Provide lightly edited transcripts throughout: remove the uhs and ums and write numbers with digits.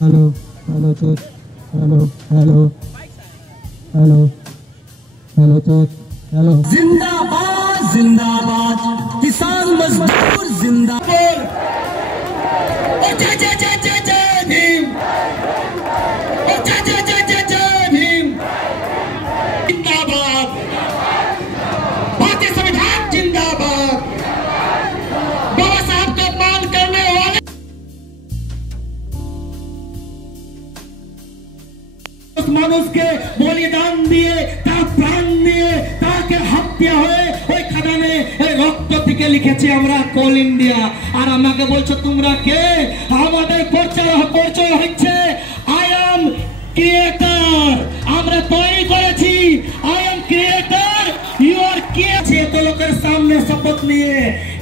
Hello hello check hello hello hello hello check hello. जिंदाबाद जिंदाबाद किसान मजदूर जिंदाबाद। जय जय जय जय जय भीम। जय जय जय जय जय भीम। जिंदाबाद भारतीय संविधान जिंदाबाद। बाबा साहब का अपमान करने वाले उस मानुष के बलिदान दिए तार प्राण दिए ताके हत्या হয়ে ওই খাদানে রক্ত থেকে লিখেছি আমরা কোল ইন্ডিয়া। আর আমাকে বলছো তোমরা কে? আমাদের পরিচয় হচ্ছে আই এম ক্রিয়েটর। আমরা তৈরি করেছি I am creator you are creator. এত লোকের সামনে শপথ নিয়ে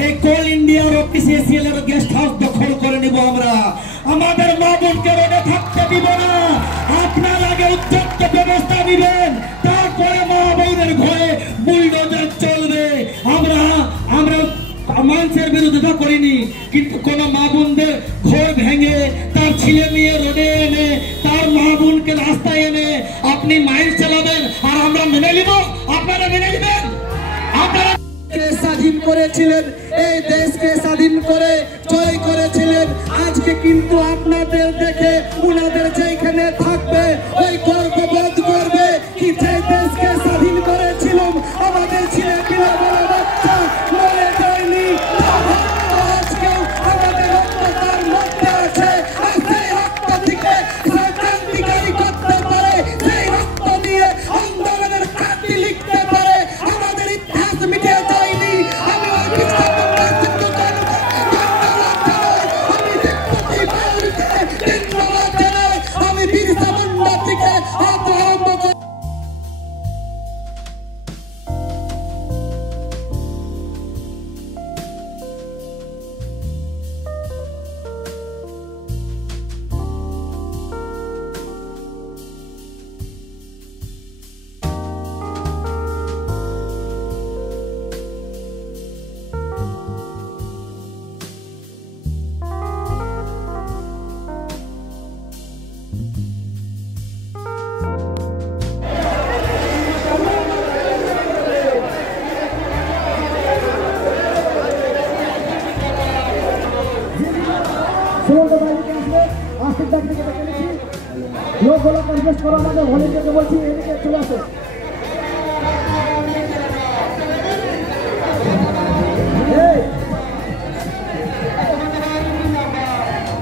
এই কোল ইন্ডিয়ার অফিসিয়াল এর গেস্ট হাউস দখল করে নিব আমরা। আমাদের মা বোনকে রোডে থাকতে দিব না। আপনার আগে উচ্চত্ব ব্যবস্থা দিবেন, তারপরে মা বোনের ঘরে বুলডোজার চলবে। আমরা মানুষের বিরোধিতা করিনি, কিন্তু কোন মা বোনদের ঘর ভেঙে তার ছেলে মেয়ে রোডে এনে তার মা বোনকে রাস্তায় এনে আপনি মাইন্ড চালাবেন আর আমরা মেনে নিব? আপনারা মেনে নেবেন? আপনারা স্বাধীন করেছিলেন, এই দেশকে স্বাধীন করে জয় করেছিলেন। আজকে কিন্তু আপনাদের দেখে উনাদের যেখানে থাকবে ওই গর্ববোধ করবে কি যে দেশকে স্বাধীন করেছিলাম আমাদের ছেলে পিলা বড় বাচ্চা মরে যায়নি। আজকেও আমাদের রক্ত তার মধ্যে আছে। আর সেই রক্ত থেকে ক্রান্তিকারী করতে পারে, সেই রক্ত দিয়ে আন্দোলনের কাটি লিখতে পারে। আমাদের ইতিহাস মিটে যায়নি। আমি ওই বিশ্বকর্মা সিন্ধু আমি বিরসা মুন্ডা থেকে আরম্ভ করি। লোকগুলো কনভেস্ট করো, আমাদের ভলেন্টিয়ারকে বলছি এদিকে চলে আসো।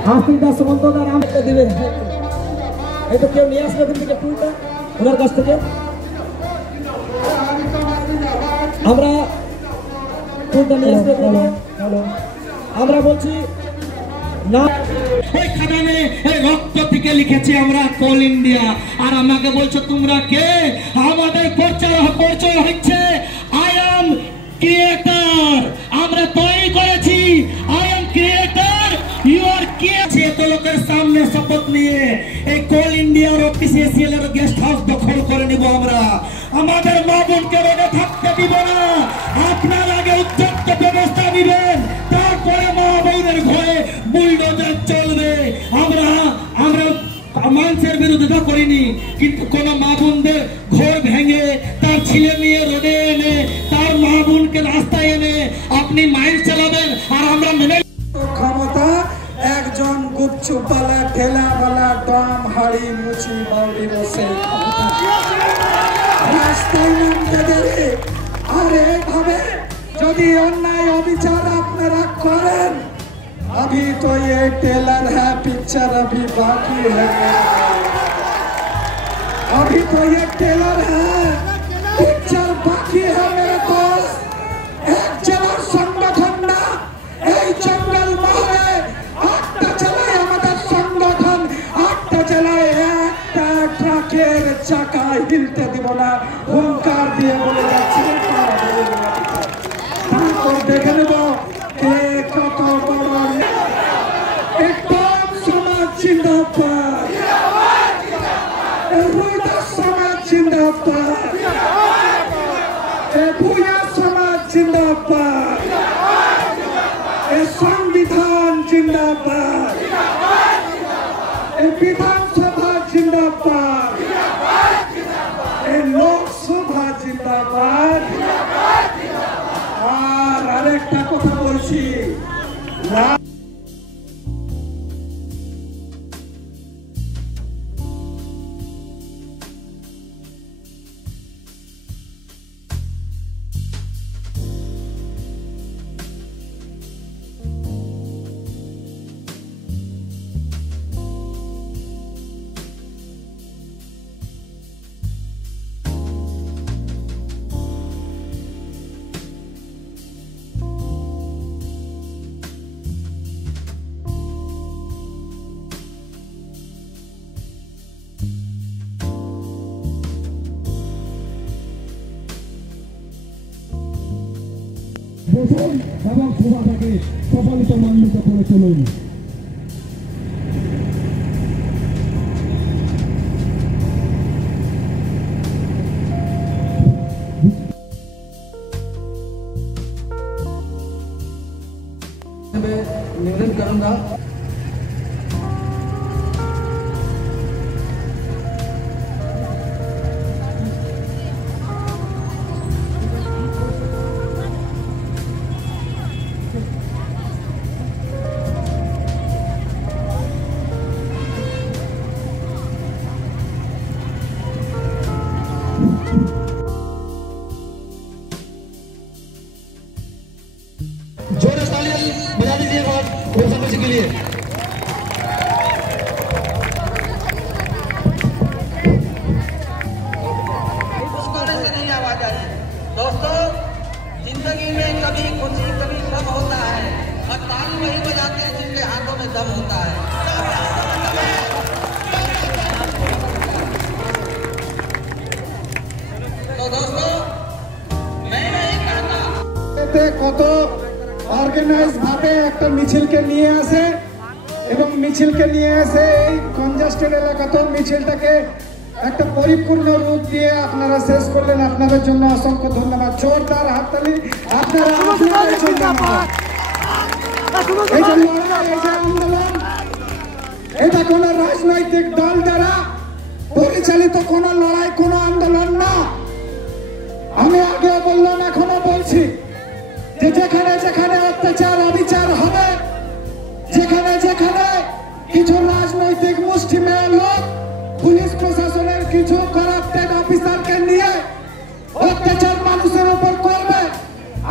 হাসিদা সুমন্তদার আমাকে দিবে। এই তো কেউ নিয়ে আসবে দিকে ফুলটা ওনার কাছ থেকে। আমরা ফুলটা নিয়ে আসবে। আমরা বলছি না ওই খাদানে রক্ত থেকে লিখেছি আমরা কোল ইন্ডিয়া। আর আমাকে বলছো তোমরা কে? আমাদের পরিচয় হচ্ছে আই এম ক্রিয়েটর। আমরা তৈরি করেছি I am creator you are creator. এত লোকের সামনে শপথ নিয়ে এই কোল ইন্ডিয়ার অফিসিয়াল এর গেস্ট হাউস দখল করে নিব আমরা। আমাদের মা বোনকে রোডে থাকতে দিব না। আপনার আগে উচ্চত্ব ব্যবস্থা দিবেন, তারপরে মা বোনের ঘরে বুলডোজার চলবে। আমরা মানুষের বিরোধিতা করিনি, কিন্তু কোন মা বোনদের ঘর ভেঙে তার ছেলে মেয়ে রোডে এনে তার মা বোনকে রাস্তায় এনে আপনি মাইন্ড চালাবেন আর আমরা মেনে। ক্ষমতা একজন গুপচুপওয়ালা ঠেলাওয়ালা ডম হাড়ি মুচি বাউরি বসে রাস্তায় নামতে দেবে। আর এইভাবে যদি অন্যায় অবিচার আপনারা করেন, अभी तो ये टेलर है, पिक्चर अभी बाकी है। अभी तो ये टेलर है, पिक्चर बाकी है मेरे दोस्त। एक जलार संगठन ना এই জঙ্গল মহলে 8টা জেলায় আমাদের সংগঠন, 8টা জেলায় একটা ট্রাকের চাকা হিলতে দিব না হুঙ্কার দিয়ে বলে যাচ্ছে। তারপর দেখে নেব কে কত বড়। जिंदाबाद समाज जिंदाबाद, भूया समाज जिंदाबाद, संविधान जिंदाबाद, এই বিধানসভা জিন্দাবাদ, এই লোকসভা জিন্দাবাদ। আর আরেকটা কথা বলছি, বসুন এবং সভাটাকে সফলিত মান্বিত করে চলুন। निवेदन करूंगा जोर तालियां बजा दीजिए रोशन जी के लिए। मुस्कुराने से नहीं आवाज आ रही। दोस्तों, जिंदगी में कभी खुशी कभी गम होता है और ताली वही बजाते हैं जिनके हाथों में दम होता है। तो दोस्तों, मैं नहीं कहता কত অর্গানাইজ ভাবে একটা মিছিলকে নিয়ে আসে এবং মিছিলকে নিয়ে এসে এই কনজাস্টেড এলাকাতে মিছিলটাকে একটা পরিপূর্ণ রূপ দিয়ে আপনারা শেষ করলেন। আপনাদের জন্য অসংখ্য ধন্যবাদ, জোরদার হাততালি। আপনারা এই যে লড়াই, এই যে আন্দোলন, এটা কোনো রাজনৈতিক দল দ্বারা পরিচালিত কোনো লড়াই, কোনো আন্দোলন না। আমি আগেও বললাম, এখনো বলছি যে যেখানে যেখানে অত্যাচার অবিচার হবে, যেখানে যেখানে কিছু রাজনৈতিক মুষ্টিমেয় লোক পুলিশ প্রশাসনের কিছু করাপ্টেড অফিসারকে নিয়ে অত্যাচার মানুষের উপর করবে,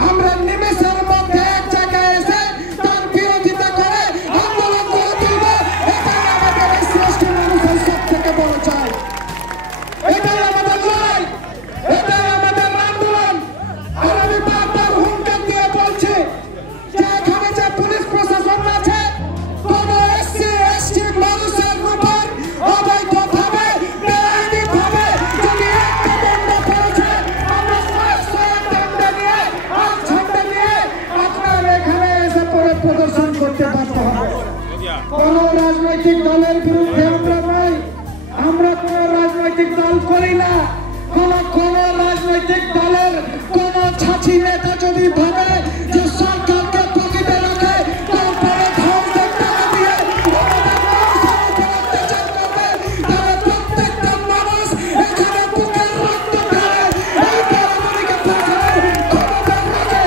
আমরা নিমেষের মধ্যে এক জায়গায় এসে তার বিরোধিতা করে আন্দোলন করে তুলব। এটাই আমাদের এই শ্রেষ্ঠ মানুষের সব থেকে বড় চাই, এটাই আমাদের লড়াই, এটাই আমাদের আন্দোলন। আর আমি বারবার হুঙ্কার দিয়ে বলছি যে এখানে যে পুলিশ প্রশাসন আছে, কোন এসসি এসটি মানুষের উপর অবৈধভাবে বেআইনিভাবে যদি একটা দণ্ড পড়েছে, আমরা দণ্ড নিয়ে আর ঝান্ডা নিয়ে আপনার এখানে এসে পরে প্রদর্শন করতে বাধ্য হবে। কোন রাজনৈতিক দলের বিরুদ্ধে আমরা নই, আমরা কোন রাজনৈতিক দল করি না। কোন রাজনৈতিক দলের কোন ছাঁচি নেতা যদি ভাবে যে সরকারকে পকেটে রাখে তারপরে ধ্বংসের টাকা দিয়ে আমাদের মানুষের উপর অত্যাচার করবে, তাহলে প্রত্যেকটা মানুষ এখানে বুকের রক্ত ঢেলে এই বরাবরীকে পৌঁছানোর ক্ষমতা রাখে।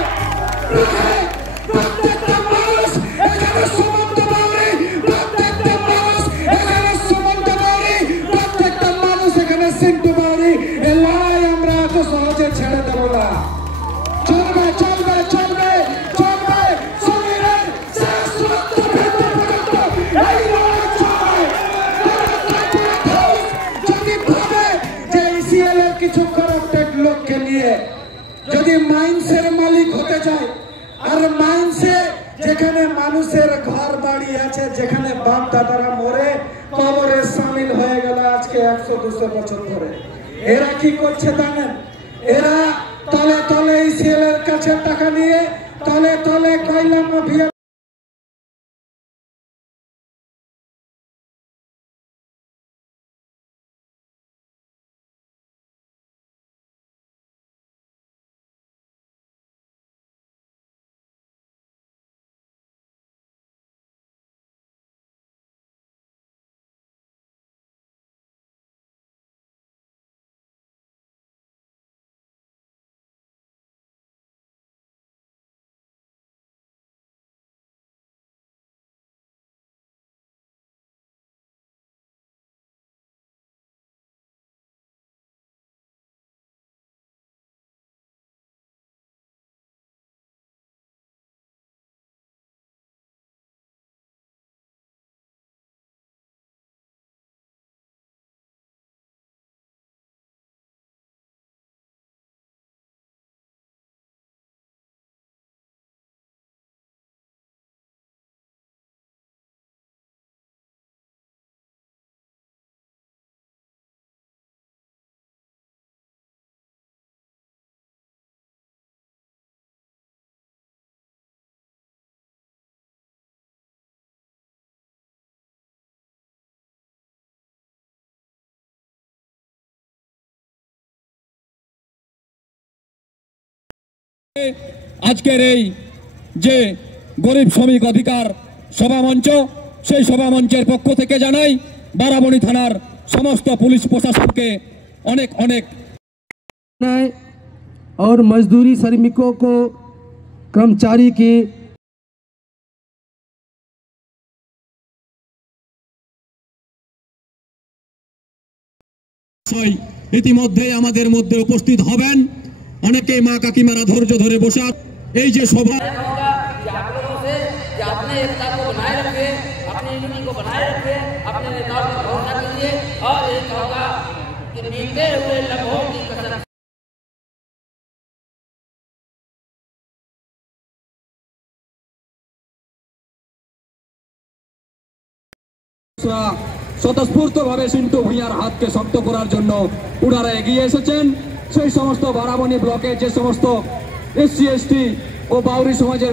প্রত্যেকটা মানুষ এখানে সুমন্ত বাউরি, প্রত্যেকটা মানুষ এখানে সুমন্ত বাউরি, প্রত্যেকটা মানুষ এখানে সিন্টু বাউরি। এই লড়াই আমরা এত সহজে ছেড়ে দেব না। চলবে চলবে চলবে চলবে, শরীরের শেষ রক্ত বিন্দু পর্যন্ত এই লড়াই চলবে। যদি ভাবে যে ইসিএল এর কিছু করাপ্টেড লোককে নিয়ে যদি মাইন্সের মালিক হতে চায়, আর মাইন্সে যেখানে মানুষের ঘর বাড়ি আছে, যেখানে বাপ দাদারা মরে কবরে সামিল হয়ে গেল আজকে 100-200 বছর ধরে, এরা কি করছে জানেন? এরা তলে তলে ইসিএল এর কাছে টাকা নিয়ে তলে তলে কয়লা মাফিয়া আজকের এই যে গরিব শ্রমিক অধিকার সভা মঞ্চ, সেই সভা মঞ্চের পক্ষ থেকে জানাই বারাবণী থানার সমস্ত পুলিশ প্রশাসনকে অনেক অনেক। और मजदूरी श्रमिकों को कर्मचारी की ইতিমধ্যে আমাদের মধ্যে উপস্থিত হবেন। অনেকে মা কাকিমারা ধৈর্য ধরে বসে এই যে সভা अपने एकता को बनाए रखे, अपनी यूनिटी को बनाए रखे, अपने नेताओं पर भरोसा कीजिए और एक होगा कि बीते हुए लम्हों की कसरत স্বতঃস্ফূর্তভাবে সিন্টু ভূঁইয়ার হাতকে শক্ত করার জন্য ওনারা এগিয়ে এসেছেন। সেই সমস্ত বারাবণী ব্লকে যে সমস্ত SC ST ও বাউরি সমাজের